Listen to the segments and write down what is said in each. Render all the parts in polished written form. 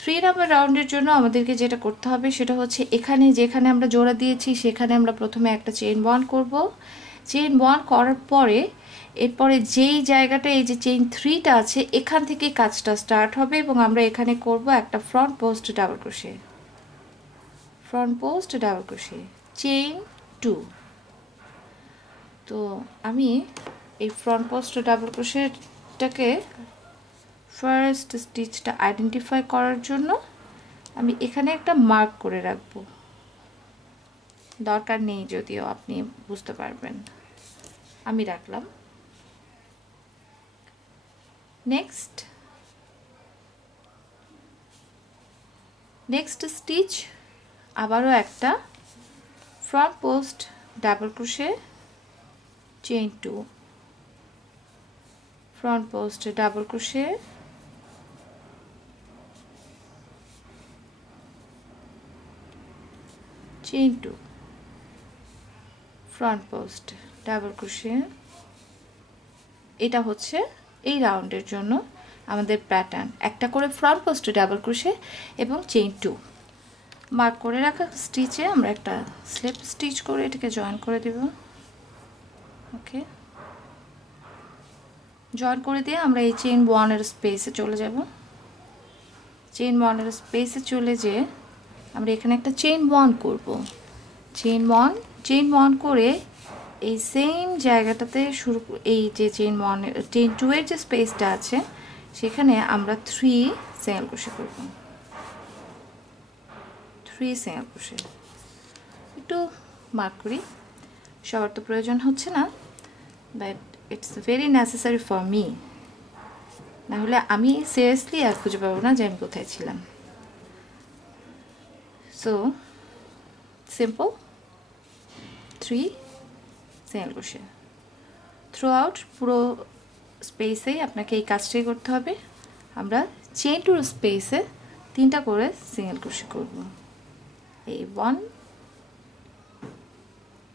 3 number রাউন্ডের জন্য আমাদেরকে যেটা করতে হবে সেটা হচ্ছে এখানে যেখানে আমরা জোড়া দিয়েছি সেখানে আমরা প্রথমে একটা চেইন 1 করব। চেইন 1 করার পরে এরপরে যেই জায়গাটা এই যে চেইন 3টা আছে এখান থেকে কাজটা স্টার্ট হবে এবং আমরা এখানে করব একটা front post double crochet, front post double crochet, chain 2। তো আমি এই ফ্রন্ট পোস্ট ডাবল ক্রোশেটাকে ফার্স্ট স্টিচটা আইডেন্টিফাই করার জন্য আমি এখানে একটা মার্ক করে রাখব, দরকার নেই যদিও আপনি বুঝতে পারবেন, আমি রাখলাম। নেক্সট স্টিচ আবারও একটা front post double crochet, chain 2, front post double crochet, chain 2, front post double crochet. এটা হচ্ছে এই রাউন্ডের জন্য আমাদের প্যাটার্ন, একটা করে ফ্রন্ট পোস্ট ডাবল ক্রোশে এবং চেইন 2। মার্ক করে রাখা স্টিচে আমরা একটা স্লিপ স্টিচ করে এটাকে জয়েন করে দেব। ওকে, জয়েন করে দিয়ে আমরা এই চেইন 1 এর স্পেসে চলে যাব। চেইন 1 এর স্পেসে চলে যেয়ে আমরা এখানে একটা চেইন 1 করব। চেইন 1 করে এই সেম জায়গাটাতে শুরু, এই যে চেইন 2 এর যে স্পেসটা আছে সেখানে আমরা 3 সিঙ্গেল ক্রোশে করব। 3 সিঙ্গেল ক্রোশে একটু মার্ক করি, সবার তো প্রয়োজন হচ্ছে না, but it's very necessary for me, না হলে আমি সিরিয়াসলি আর খুঁজে পাবো না যে আমি কোথায় ছিলাম। So simple 3 single crochet through out পুরো স্পেসে আপনাকে এই কাজটাই করতে হবে। আমরা চেইন 2 স্পেসে 3টা করে সিঙ্গেল ক্রোশে করব। এই 1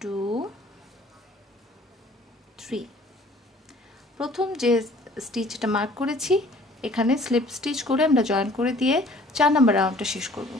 2 3, প্রথম যে স্টিচটা মার্ক করেছি এখানে স্লিপ স্টিচ করে আমরা জয়েন করে দিয়ে 4 নাম্বার রাউন্ডটা শেষ করব।